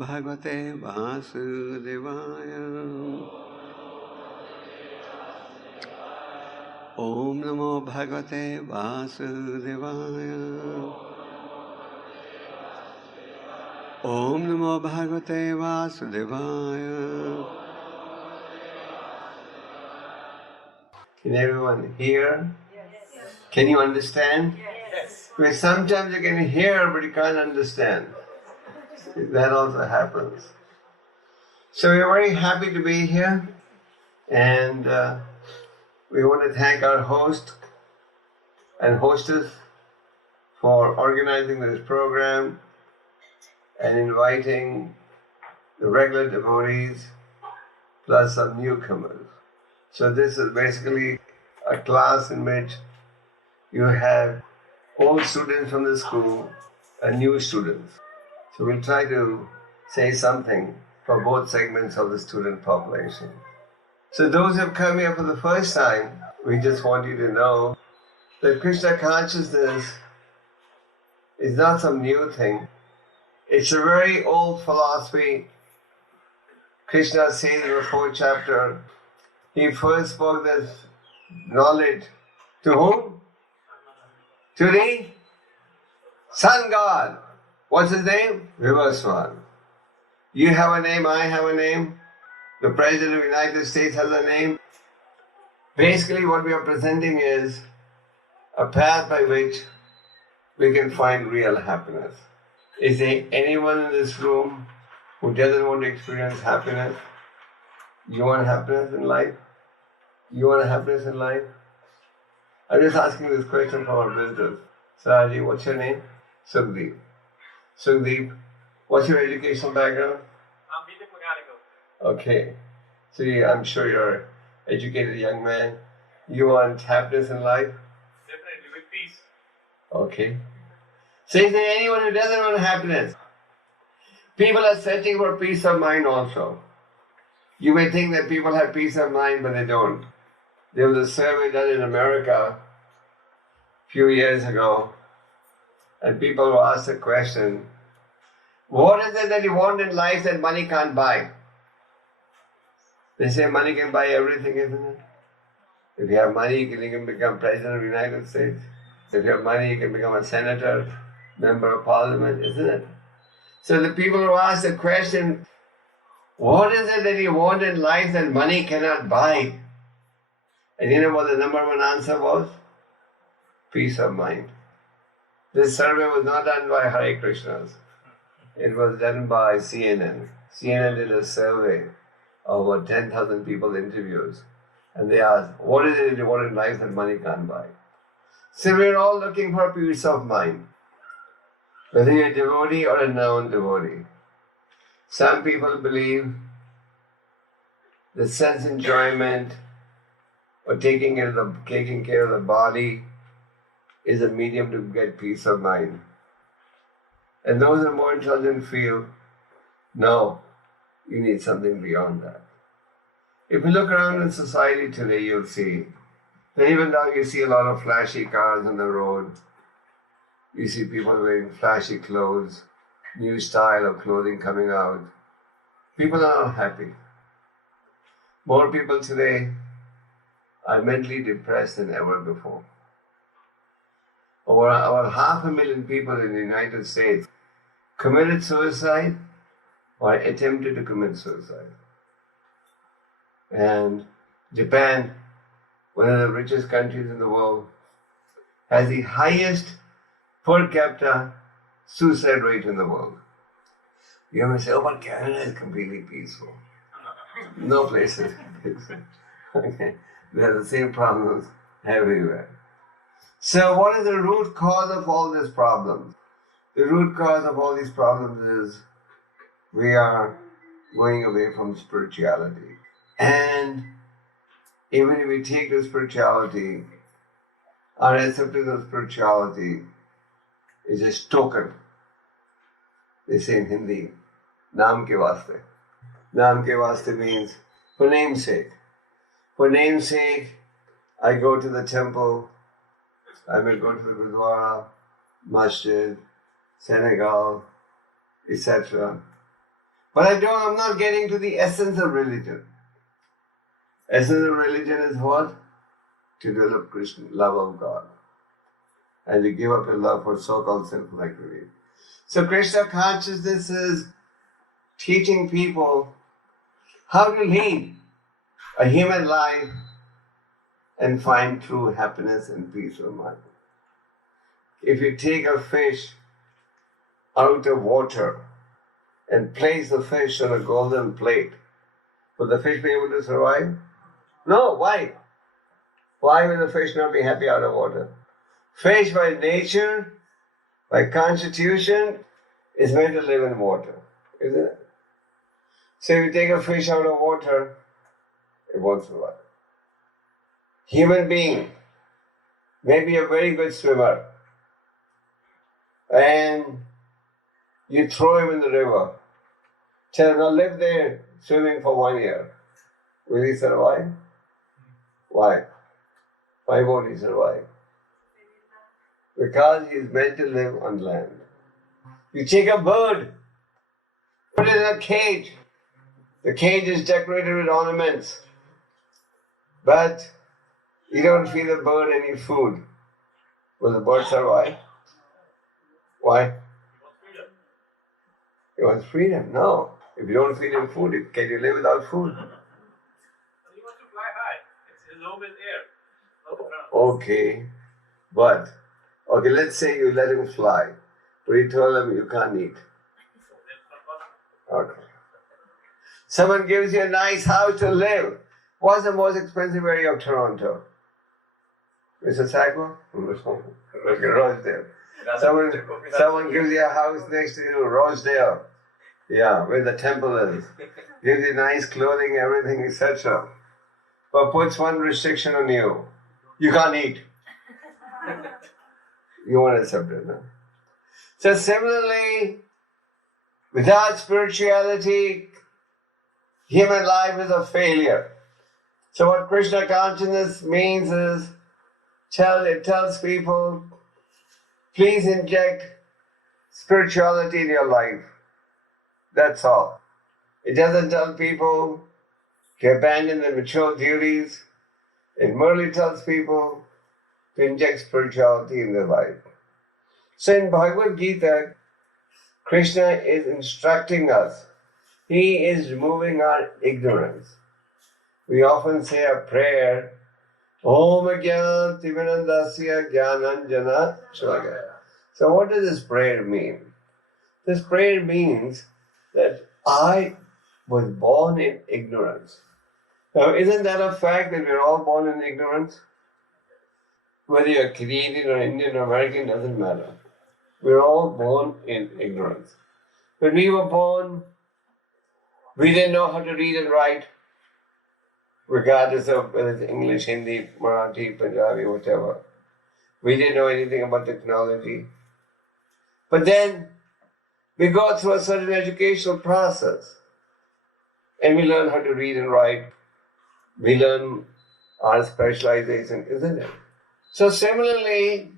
Bhagavate Vasudevaya. Om Namo Bhagavate Vasudevaya. Om Namo Bhagavate Vasudevaya. Can everyone hear? Yes. Can you understand? Yes. Because sometimes you can hear but you can't understand. That also happens. So we're very happy to be here, and we want to thank our host and hostess for organizing this program and inviting the regular devotees plus some newcomers. So this is basically a class in which you have old students from the school and new students. So we'll try to say something for both segments of the student population. So those who have come here for the first time, we just want you to know that Krishna consciousness is not some new thing. It's a very old philosophy. Krishna says in the 4th chapter, he first spoke this knowledge to whom? To the Sun God. What's his name? Reverse one. You have a name, I have a name. The President of the United States has a name. Basically what we are presenting is a path by which we can find real happiness. Is there anyone in this room who doesn't want to experience happiness? You want happiness in life? You want happiness in life? I'm just asking this question from our visitors. Saraji, what's your name? Sukhdeep. Sukhdeep, what's your educational background? I'm B.Tech Mechanical. Okay. So I'm sure you're an educated young man. You want happiness in life? Definitely, with peace. Okay. So is there anyone who doesn't want happiness? People are searching for peace of mind also. You may think that people have peace of mind, but they don't. There was a survey done in America a few years ago, and people were asked the question, what is it that you want in life that money can't buy? They say money can buy everything, isn't it? If you have money, you can become President of the United States. If you have money, you can become a senator, member of parliament, isn't it? So the people who ask the question, what is it that you want in life that money cannot buy? And you know what the number one answer was? Peace of mind. This survey was not done by Hare Krishnas. It was done by CNN. CNN did a survey of about 10,000 people interviews. And they asked, what is it you want in life that money can't buy? So we're all looking for peace of mind. Whether you're a devotee or a non-devotee. Some people believe the sense enjoyment or taking care of the body is a medium to get peace of mind. And those who are more intelligent feel, no, you need something beyond that. If you look around in society today, you'll see that even now you see a lot of flashy cars on the road. You see people wearing flashy clothes, new style of clothing coming out. People are not happy. More people today are mentally depressed than ever before. Over 500,000 people in the United States committed suicide or attempted to commit suicide. And Japan, one of the richest countries in the world, has the highest per capita suicide rate in the world. You may say, oh, but Canada is completely peaceful. No place is peaceful. Okay. They have the same problems everywhere. So what is the root cause of all these problems? The root cause of all these problems is we are going away from spirituality. And even if we take the spirituality, our acceptance of spirituality is just token. They say in Hindi, naam ke vaste. Naam ke vaste means for namesake. For namesake, I go to the temple, I will go to the Gurdwara, Masjid, Senegal, etc. But I'm not getting to the essence of religion. Essence of religion is what? To develop Krishna, love of God. And to give up your love for so-called sinful activity. So Krishna consciousness is teaching people how to lead a human life and find true happiness and peace of mind. If you take a fish out of water and place the fish on a golden plate, will the fish be able to survive? No, why? Why will the fish not be happy out of water? Fish by nature, by constitution, is meant to live in water, isn't it? So if you take a fish out of water, it won't survive. Human being may be a very good swimmer, and you throw him in the river. Tell him, now live there swimming for 1 year. Will he survive? Why? Why won't he survive? Because he is meant to live on land. You take a bird, put it in a cage. The cage is decorated with ornaments, but you don't feed the bird any food. Will the bird survive? Why? He wants freedom. No. If you don't feed him food, can you live without food? He wants to fly high. It's his home is air, not the ground. Okay. But, let's say you let him fly, but you tell him you can't eat. Okay. Someone gives you a nice house to live. What's the most expensive area of Toronto? Mississauga? Rosedale. Someone gives you a house next to you, Rosedale. Yeah, where the temple is. Gives you nice clothing, everything, etc. But puts one restriction on you. You can't eat. You won't accept it, no? So similarly, without spirituality, human life is a failure. So what Krishna consciousness means is, it tells people, please inject spirituality in your life. That's all. It doesn't tell people to abandon their mature duties. It merely tells people to inject spirituality in their life. So in Bhagavad Gita, Krishna is instructing us. He is removing our ignorance. We often say a prayer, Om Gyan Tivinandasya Gyananjana Shalakaya. So what does this prayer mean? This prayer means that I was born in ignorance. Now, isn't that a fact that we're all born in ignorance? Whether you're Canadian or Indian or American, doesn't matter. We're all born in ignorance. When we were born, we didn't know how to read and write, regardless of whether it's English, Hindi, Marathi, Punjabi, whatever. We didn't know anything about technology. But then we go through a certain educational process and we learn how to read and write. We learn our specialization, isn't it? So similarly,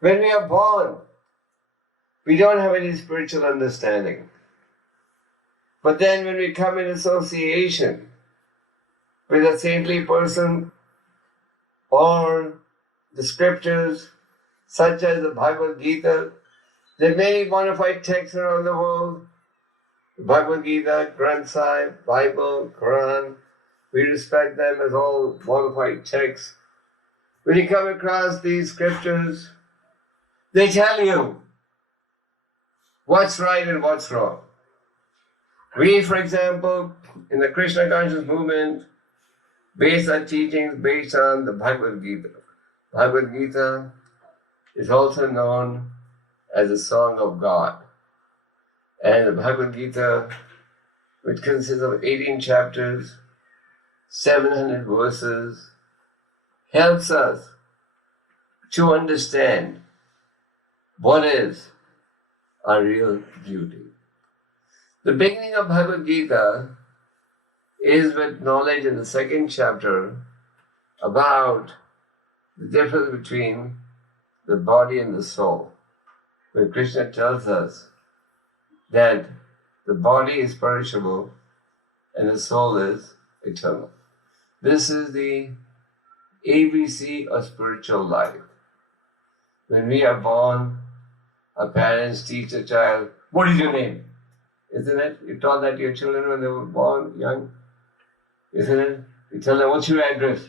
when we are born, we don't have any spiritual understanding. But then when we come in association with a saintly person or the scriptures, such as the Bhagavad Gita, there are many bona fide texts around the world. Bhagavad Gita, Granth Sahib, Bible, Quran, we respect them as all bona fide texts. When you come across these scriptures, they tell you what's right and what's wrong. We, for example, in the Krishna conscious movement, base our teachings based on the Bhagavad Gita. Bhagavad Gita is also known as a song of God. And the Bhagavad Gita, which consists of 18 chapters, 700 verses, helps us to understand what is our real duty. The beginning of Bhagavad Gita is with knowledge in the second chapter about the difference between the body and the soul. When Krishna tells us that The body is perishable and the soul is eternal. This is the ABC of spiritual life. When we are born, our parents teach a child, what is your name? Isn't it? You taught that to your children when they were born young. Isn't it? You tell them, what's your address?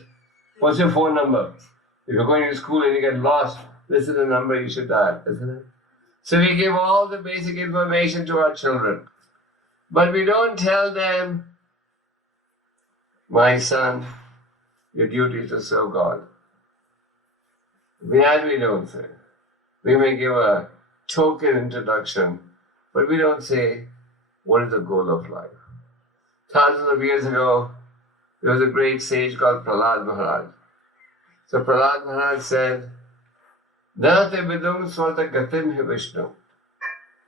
What's your phone number? If you're going to school and you get lost, this is the number you should dial, isn't it? So we give all the basic information to our children. But we don't tell them, my son, your duty is to serve God. That we don't say. We may give a token introduction, but we don't say, what is the goal of life? Thousands of years ago, there was a great sage called Prahlad Maharaj. So Prahlad Maharaj said, Na te vidum swarta gatim hi Vishnu.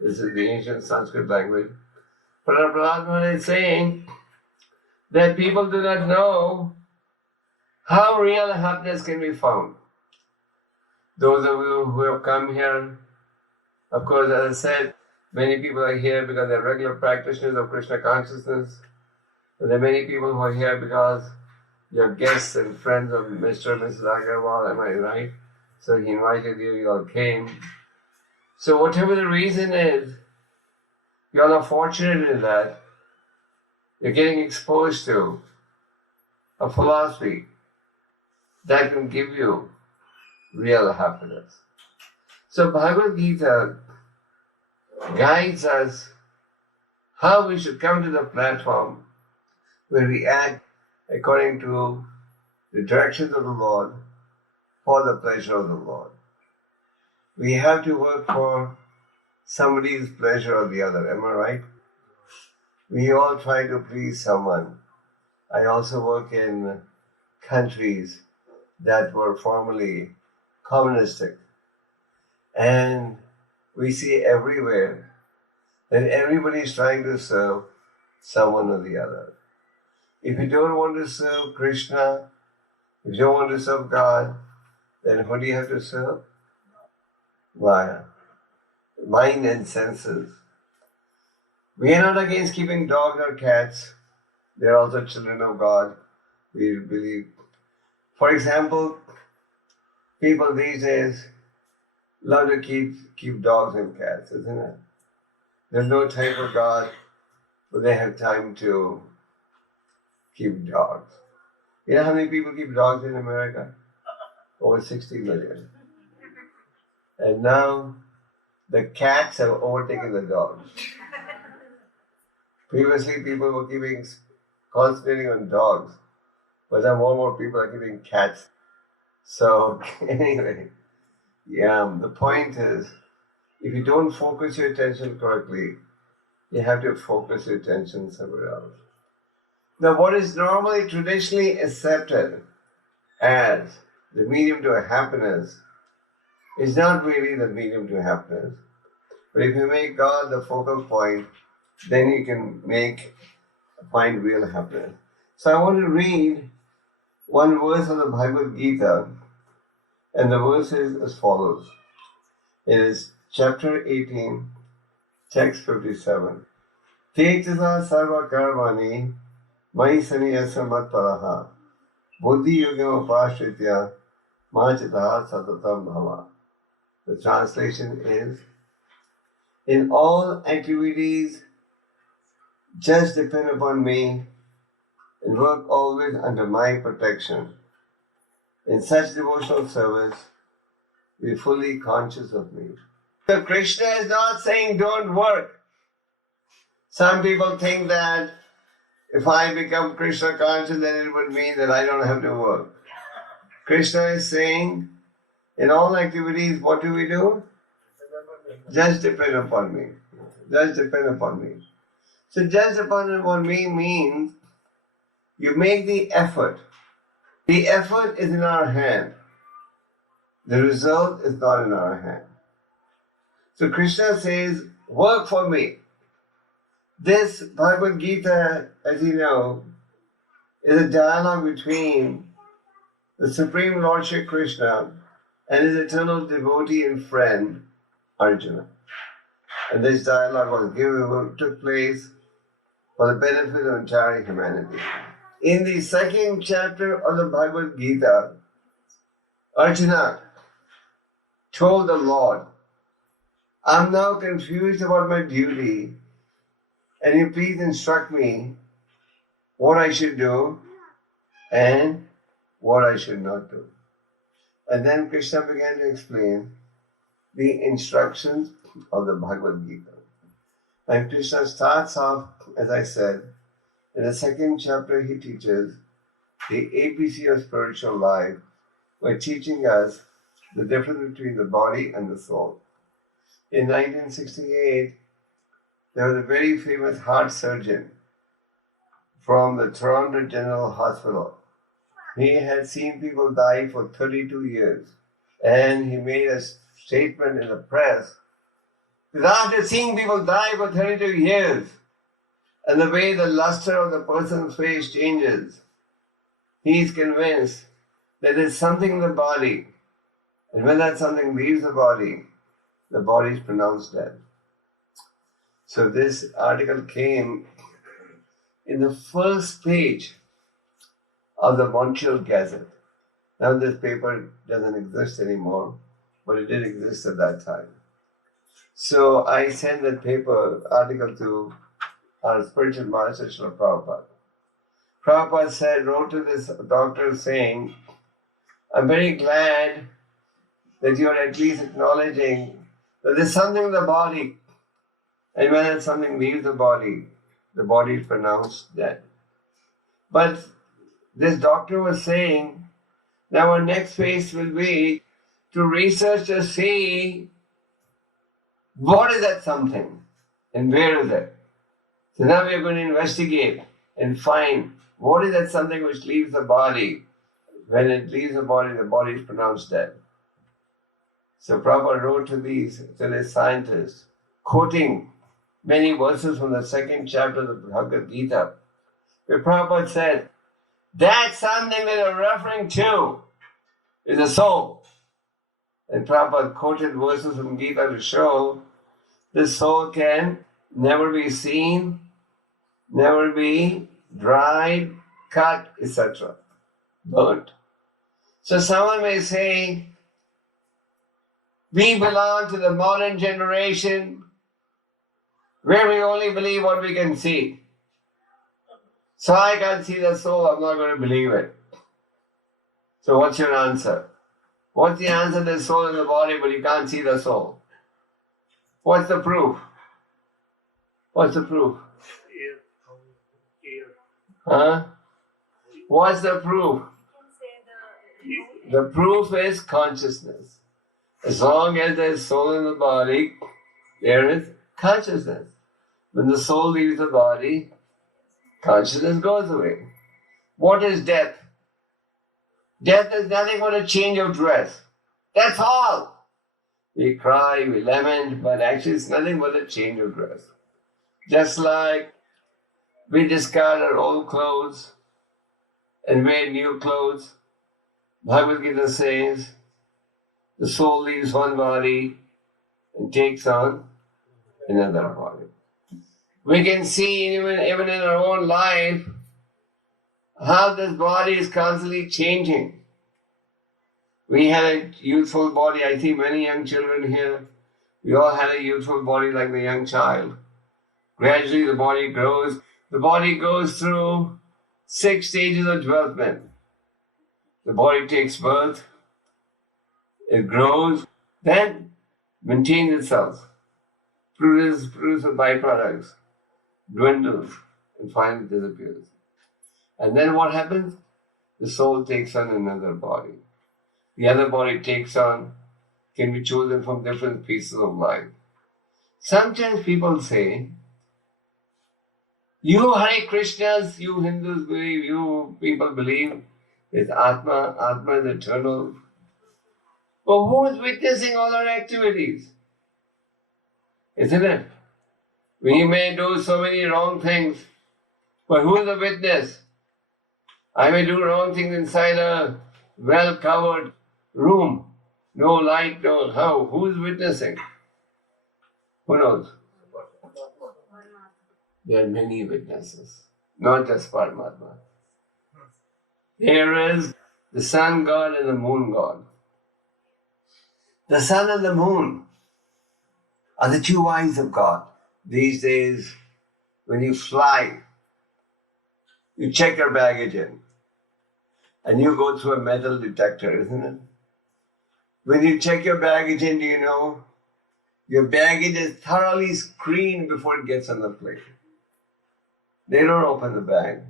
This is the ancient Sanskrit language. Prahlad Maharaj is saying that people do not know how real happiness can be found. Those of you who have come here, of course, as I said, many people are here because they're regular practitioners of Krishna consciousness. And there are many people who are here because you're guests and friends of Mr. and Mrs. Agarwal, am I right? So he invited you, you all came. So whatever the reason is, you all are fortunate in that you're getting exposed to a philosophy that can give you real happiness. So Bhagavad Gita guides us how we should come to the platform where we act according to the directions of the Lord for the pleasure of the Lord. We have to work for somebody's pleasure or the other, am I right? We all try to please someone. I also work in countries that were formerly communistic. And we see everywhere that everybody is trying to serve someone or the other. If you don't want to serve Krishna, if you don't want to serve God, then who do you have to serve? Why? Mind and senses. We are not against keeping dogs or cats. They are also children of God, we believe. For example, people these days love to keep dogs and cats, isn't it? There's no time for God, but they have time to keep dogs. You know how many people keep dogs in America? Over 60 million. And now the cats have overtaken the dogs. Previously people were concentrating on dogs, but now more and more people are keeping cats. So anyway, the point is, if you don't focus your attention correctly, you have to focus your attention somewhere else. Now, what is normally traditionally accepted as the medium to happiness is not really the medium to happiness. But if you make God the focal point, then you can find real happiness. So I want to read one verse of the Bhagavad Gita, and the verse is as follows. It is chapter 18, text 57. Tejasa sarva karmani mai sannyasa matparaha buddhi yogam upashritya machitaha satatam bhava. The translation is, in all activities, just depend upon me and work always under my protection. In such devotional service, be fully conscious of me. So Krishna is not saying don't work. Some people think that if I become Krishna conscious, then it would mean that I don't have to work. Krishna is saying, in all activities, what do we do? Just depend upon me. Just depend upon me. So just depend upon me means you make the effort. The effort is in our hand. The result is not in our hand. So Krishna says, work for me. This Bhagavad Gita, as you know, is a dialogue between the Supreme Lord Shri Krishna and his eternal devotee and friend, Arjuna. And this dialogue took place for the benefit of entire humanity. In the second chapter of the Bhagavad Gita, Arjuna told the Lord, I'm now confused about my duty, and you please instruct me what I should do and what I should not do. And then Krishna began to explain the instructions of the Bhagavad Gita. And Krishna starts off, as I said, in the second chapter he teaches the ABC of spiritual life by teaching us the difference between the body and the soul. In 1968, there was a very famous heart surgeon from the Toronto General Hospital. He had seen people die for 32 years, and he made a statement in the press that after seeing people die for 32 years, and the way the luster of the person's face changes, he is convinced that there's something in the body, and when that something leaves the body is pronounced dead. So this article came in the first page of the Montreal Gazette. Now this paper doesn't exist anymore, but it did exist at that time. So I sent that article to our spiritual master, Srila Prabhupada. Prabhupada wrote to this doctor saying, I'm very glad that you are at least acknowledging that there's something in the body, and when that something leaves the body is pronounced dead. But this doctor was saying, now our next phase will be to research to see what is that something and where is it. So now we are going to investigate and find what is that something which leaves the body. When it leaves the body is pronounced dead. So Prabhupada wrote to these scientists, quoting many verses from the second chapter of the Bhagavad Gita, where Prabhupada said, that something that you're referring to is the soul. And Prabhupada quoted verses from Gita to show the soul can never be seen, never be dried, cut, etc., burnt. So someone may say, we belong to the modern generation where we only believe what we can see. So I can't see the soul, I'm not going to believe it. So what's your answer? What's the answer? There's soul in the body, but you can't see the soul. What's the proof? What's the proof? Huh? What's the proof? The proof is consciousness. As long as there is soul in the body, there is consciousness. When the soul leaves the body, consciousness goes away. What is death? Death is nothing but a change of dress. That's all. We cry, we lament, but actually it's nothing but a change of dress. Just like we discard our old clothes and wear new clothes, Bhagavad Gita says, the soul leaves one body and takes on another body. We can see even in our own life how this body is constantly changing. We had a youthful body. I see many young children here. We all had a youthful body like the young child. Gradually the body grows. The body goes through 6 stages of development. The body takes birth, it grows, then maintains itself, produces byproducts, dwindles, and finally disappears. And then what happens? The soul takes on another body. The other body can be chosen from different pieces of life. Sometimes people say, you Hare Krishnas, you Hindus believe, you people believe that Atma is eternal. But who is witnessing all our activities? Isn't it? We may do so many wrong things, but who is the witness? I may do wrong things inside a well-covered room. No light, no how. Who is witnessing? Who knows? There are many witnesses, not just Paramatma. Here is the sun god and the moon god. The sun and the moon are the two eyes of God. These days, when you fly, you check your baggage in, and you go through a metal detector, isn't it? When you check your baggage in, do you know your baggage is thoroughly screened before it gets on the plane? They don't open the bag.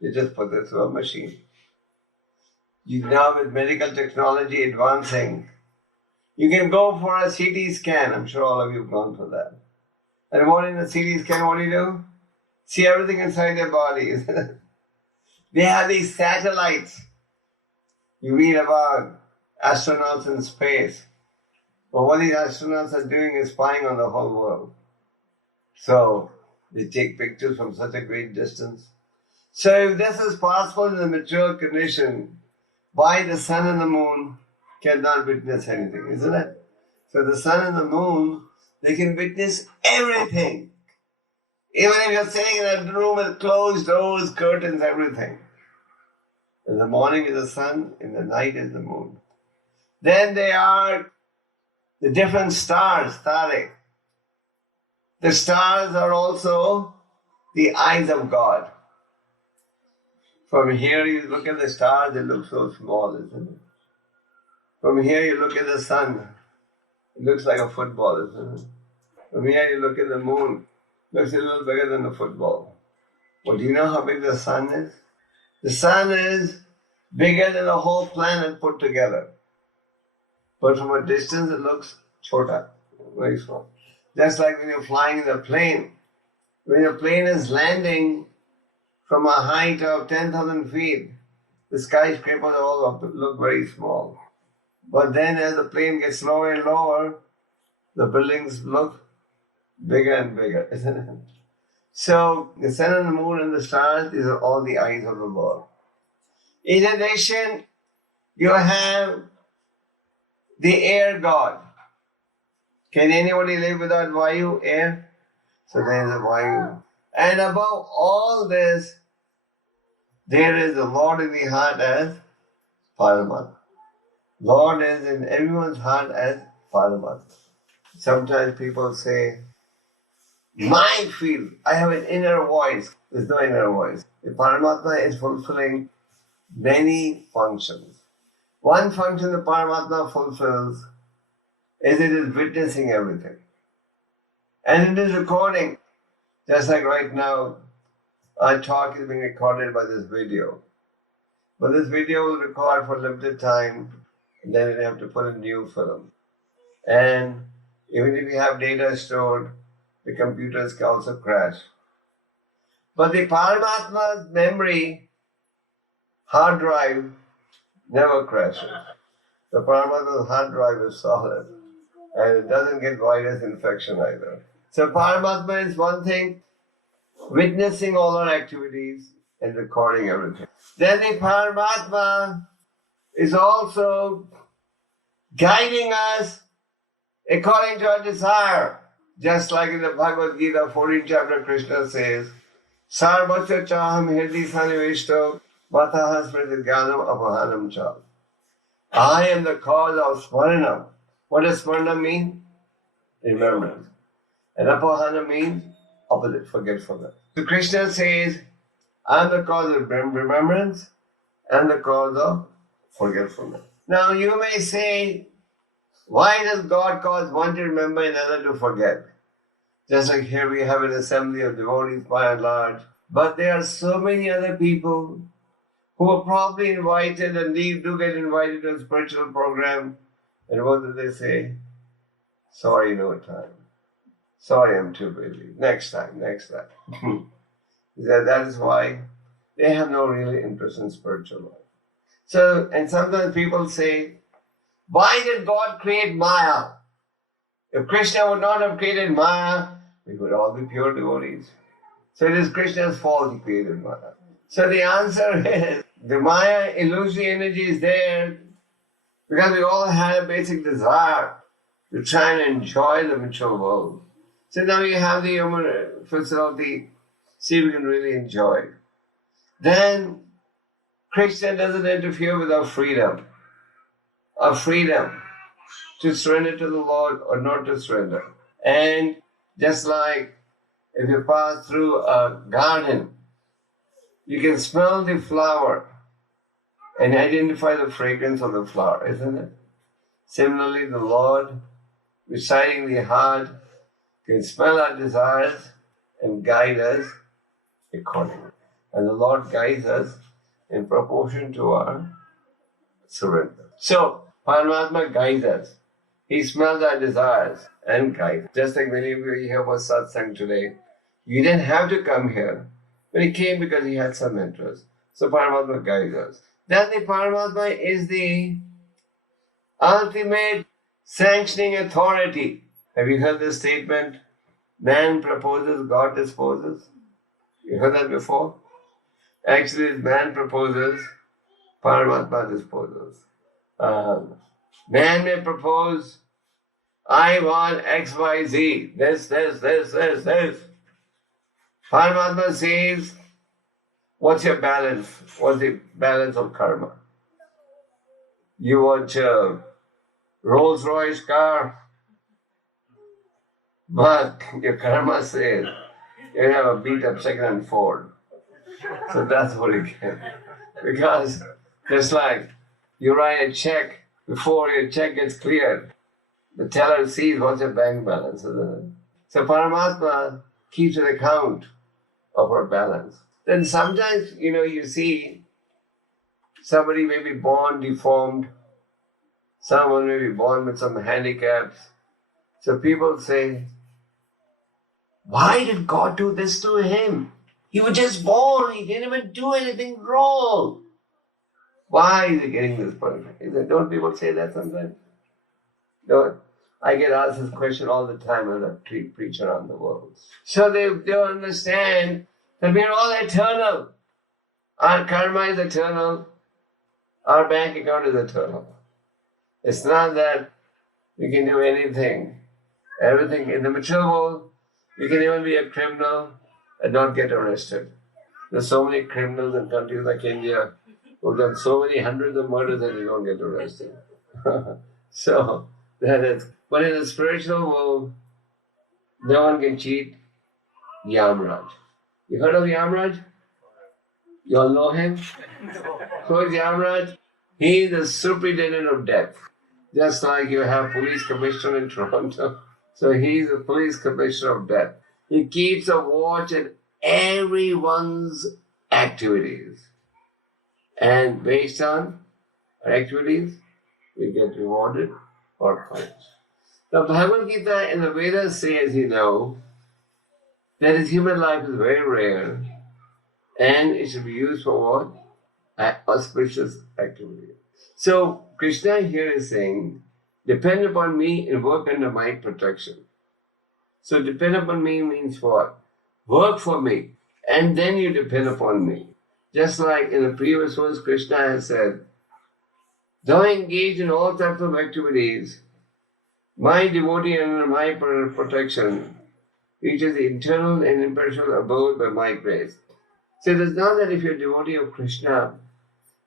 They just put it through a machine. Now with medical technology advancing, you can go for a CT scan. I'm sure all of you have gone for that. And what in a CT scan, what do? See everything inside their body. They have these satellites. You read about astronauts in space. But what these astronauts are doing is spying on the whole world. So they take pictures from such a great distance. So if this is possible in the mature condition, why the sun and the moon cannot witness anything, isn't it? So the sun and the moon, they can witness everything. Even if you're sitting in a room with closed doors, curtains, everything. In the morning is the sun, in the night is the moon. Then they are the different stars, 𝐶𝑎𝑟e. The stars are also the eyes of God. From here you look at the stars, they look so small, isn't it? From here you look at the sun, it looks like a football, isn't it? From here you look at the moon, it looks a little bigger than a football. Well, do you know how big the sun is? The sun is bigger than the whole planet put together. But from a distance it looks chota, very small. Just like when you're flying in a plane. When your plane is landing from a height of 10,000 feet, the skyscrapers all look very small. But then as the plane gets lower and lower, the buildings look bigger and bigger, isn't it? So the sun and the moon and the stars, these are all the eyes of the Lord. In addition, you have the air god. Can anybody live without Vayu, air? So there is a Vayu. And above all this, there is the Lord in the heart as Paramatma. Lord is in everyone's heart as Paramatma. Sometimes people say, my field, I have an inner voice. There's no inner voice. The Paramatma is fulfilling many functions. One function the Paramatma fulfills is it is witnessing everything. And it is recording. Just like right now, our talk is being recorded by this video. But this video will record for a limited time, and then we have to put a new film. And even if you have data stored, the computers can also crash. But the Paramatma's memory hard drive never crashes. The Paramatma's hard drive is solid, and it doesn't get virus infection either. So Paramatma is one thing, witnessing all our activities and recording everything. Then the Paramatma is also guiding us according to our desire. Just like in the Bhagavad Gita, 14th chapter, Krishna says, Sarvacha chaham hirdi sanivishto mataha smriti jnanam apahanam cha. I am the cause of smarana. What does smarana mean? Remembrance. And apahana means opposite, forgetfulness. So Krishna says, I am the cause of remembrance and the cause of forgetfulness. Now you may say, why does God cause one to remember and another to forget? Just like here we have an assembly of devotees by and large. But there are so many other people who are probably invited and do get invited to a spiritual program. And what do they say? Sorry, no time. Sorry, I'm too busy. Next time. That is why they have no real interest in spiritual life. So, and sometimes people say, why did God create Maya? If Krishna would not have created Maya, we would all be pure devotees. So it is Krishna's fault he created Maya. So the answer is, the Maya illusory energy is there because we all had a basic desire to try and enjoy the mature world. So now you have the human facility, see if we can really enjoy it. Then Krishna doesn't interfere with our freedom. Our freedom to surrender to the Lord or not to surrender. And just like if you pass through a garden, you can smell the flower and identify the fragrance of the flower, isn't it? Similarly, the Lord, reciting the heart, can smell our desires and guide us accordingly. And the Lord guides us in proportion to our surrender. So, Paramatma guides us. He smells our desires and guides. Just like many of you here for satsang today, you didn't have to come here, but he came because he had some interest. So Paramatma guides us. Then the Paramatma is the ultimate sanctioning authority. Have you heard this statement? Man proposes, God disposes. You heard that before? Actually, man proposes, Paramatma disposes. Man may propose, I want X, Y, Z, this. Paramatma says, what's your balance? What's the balance of karma? You want a Rolls Royce car, but your karma says you have a beat up second-hand Ford. So that's what you get. Because just like you write a check, before your check gets cleared, the teller sees what's your bank balance, isn't it? So Paramatma keeps an account of our balance. Then sometimes, you see somebody may be born deformed, someone may be born with some handicaps. So people say, why did God do this to him? He was just born, he didn't even do anything wrong. Why is he getting this punishment? Don't people say that sometimes? Don't. I get asked this question all the time as I preach around the world. So they don't understand that we are all eternal. Our karma is eternal. Our bank account is eternal. It's not that we can do anything. Everything in the material world, you can even be a criminal and not get arrested. There's so many criminals in countries like India who've done so many hundreds of murders that they don't get arrested. So that is. But in the spiritual world, no one can cheat Yamraj. You heard of Yamraj? You all know him? Who is Yamraj? He is the superintendent of death. Just like you have police commissioner in Toronto. So he is the police commissioner of death. He keeps a watch at everyone's activities. And based on our activities, we get rewarded or punished. The Bhagavad Gita in the Vedas say, as you know, that his human life is very rare and it should be used for what? Auspicious activity. So Krishna here is saying, depend upon me and work under my protection. So depend upon me means what? Work for me and then you depend upon me. Just like in the previous verse, Krishna has said, though I engage in all types of activities, my devotee under my protection reaches the eternal and imperishable abode by my grace. So it is not that if you're a devotee of Krishna,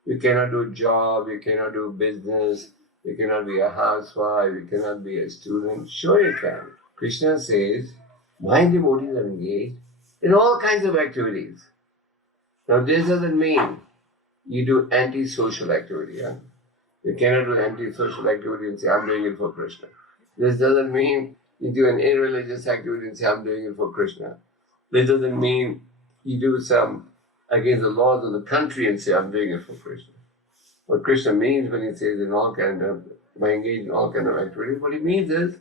you cannot do a job, you cannot do business, you cannot be a housewife, you cannot be a student. Sure you can. Krishna says, my devotees are engaged in all kinds of activities. Now this doesn't mean you do anti-social activity. Huh? You cannot do anti-social activity and say, I'm doing it for Krishna. This doesn't mean you do an irreligious activity and say, I'm doing it for Krishna. This doesn't mean you do some against the laws of the country and say, I'm doing it for Krishna. What Krishna means when he says by engaged in all kind of activities, what he means is,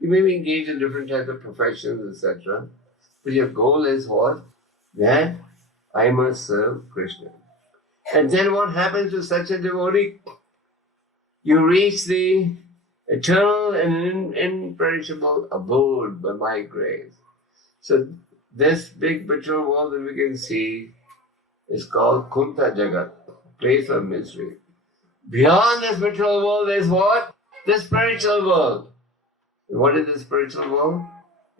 you may be engaged in different types of professions, etc. But your goal is what? That I must serve Krishna. And then what happens to such a devotee? You reach the eternal and imperishable abode by my grace. So this big material world that we can see is called Kunta Jagat, place of misery. Beyond this material world is what? The spiritual world. And what is the spiritual world?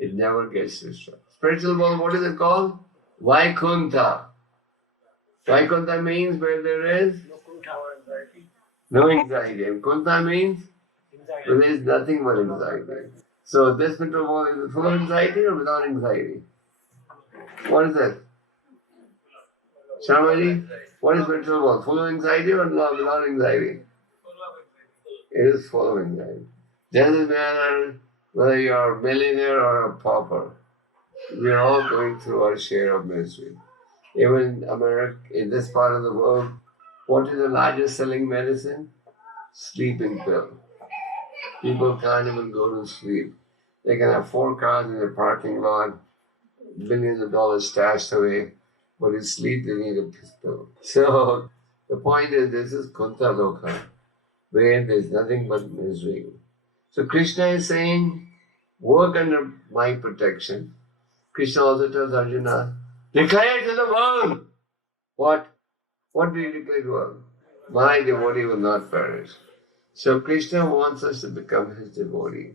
It never gets destroyed. Spiritual world, what is it called? Vaikuntha. Vaikuntha means where there is no anxiety. And Kuntha means where there is nothing but anxiety. So this mental world, is it full of anxiety or without anxiety? What is it? Sharmaji, what is spiritual world? Full of anxiety or without anxiety? It is full of anxiety. Doesn't matter whether you are a millionaire or a pauper. We are all going through our share of misery. Even in America, in this part of the world, what is the largest selling medicine? Sleeping pill. People can't even go to sleep. They can have 4 cars in their parking lot, billions of dollars stashed away, but to sleep they need a pill. So the point is, this is Kuntha Loka, where there's nothing but misery. So Krishna is saying, work under my protection. Krishna also tells Arjuna, declare to the world. What? What do you declare to the world? My devotee will not perish. So Krishna wants us to become his devotee.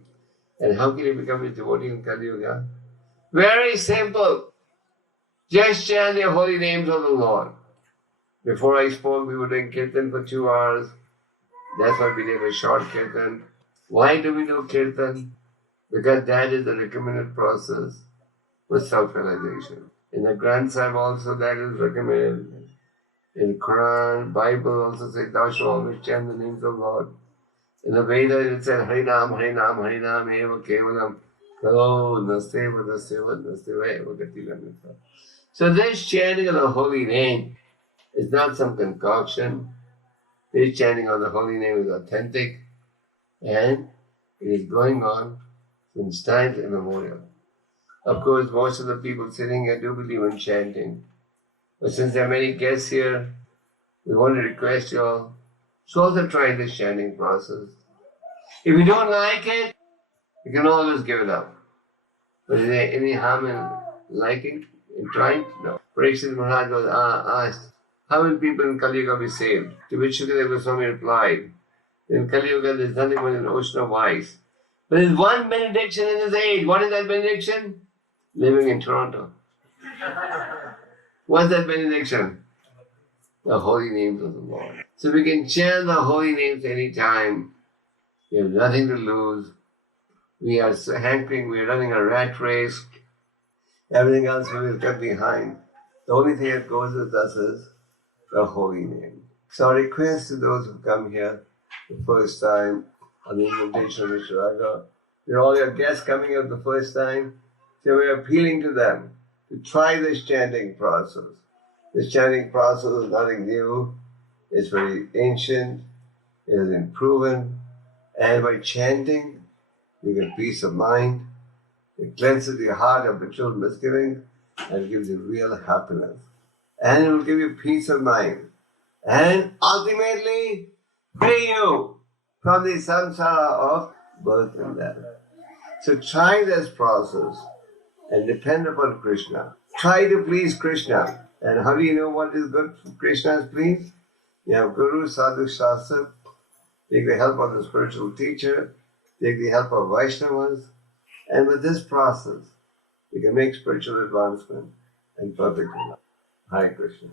And how can you become his devotee in Kali Yuga? Very simple. Just chant the holy names of the Lord. Before I spoke, we were doing kirtan for 2 hours. That's why we did a short kirtan. Why do we do kirtan? Because that is the recommended process for self-realization. In the Granth Sahib also that is recommended. In Quran, Bible also says, thou shalt always chant the names of Lord. In the Vedas it says, Harinam, Harinam, Harinam, eva kevalam, kalo, nasteva, nasteva, nasteva, eva gatilam. So this chanting of the holy name is not some concoction. This chanting of the holy name is authentic and it is going on since times immemorial. Of course, most of the people sitting here do believe in chanting. But since there are many guests here, we want to request you all to also try this chanting process. If you don't like it, you can always give it up. But is there any harm in liking, in trying? No. Parikshit Maharaj was asked, how will people in Kali Yuga be saved? To which Śrīla Goswami replied, in Kali Yuga there's nothing but an ocean of ice. But there's one benediction in this age. What is that benediction? Living in Toronto. What's that benediction? The holy names of the Lord. So we can chant the holy names any time. We have nothing to lose. We are hankering, we are running a rat race. Everything else we will get behind. The only thing that goes with us is the holy name. So our request to those who come here the first time on the invitation of Mr. Raga, you're all your guests coming here the first time, so we're appealing to them to try this chanting process. This chanting process is nothing new. It's very ancient. It has been proven. And by chanting, you get peace of mind. It cleanses your heart of ritual misgivings and gives you real happiness. And it will give you peace of mind. And ultimately, free you from the samsara of birth and death. So try this process and depend upon Krishna. Try to please Krishna. And how do you know what is good for Krishna's please? You have Guru, Sadhu, Shastra. Take the help of the spiritual teacher. Take the help of Vaishnavas. And with this process, you can make spiritual advancement and perfect life. Hare Krishna.